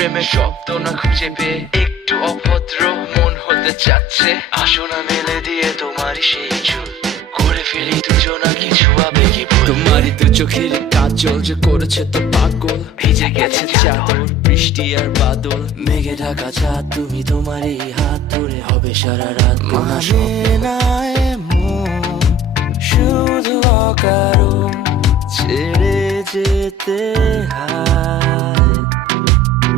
প্রেমের শব্দ না খুঁজে পেয়ে একটু অভদ্র মন হতে চাচ্ছে। আসো না মেলে দিয়ে তোমারই সেই চুল, করে ফেলি দুজনা কিছু আবেগী ভুল। তোমারই দু চোখের কাজল যে করেছে তো পাগল, ভিজে গেছে চাদর বৃষ্টি আর বাদল। মেঘে ঢাকা চাঁদ তুমি তোমার এই হাত ধরে হবে সারা রাত। মানে না এমন শুধু অকারণ ছেড়ে যেতে হয়।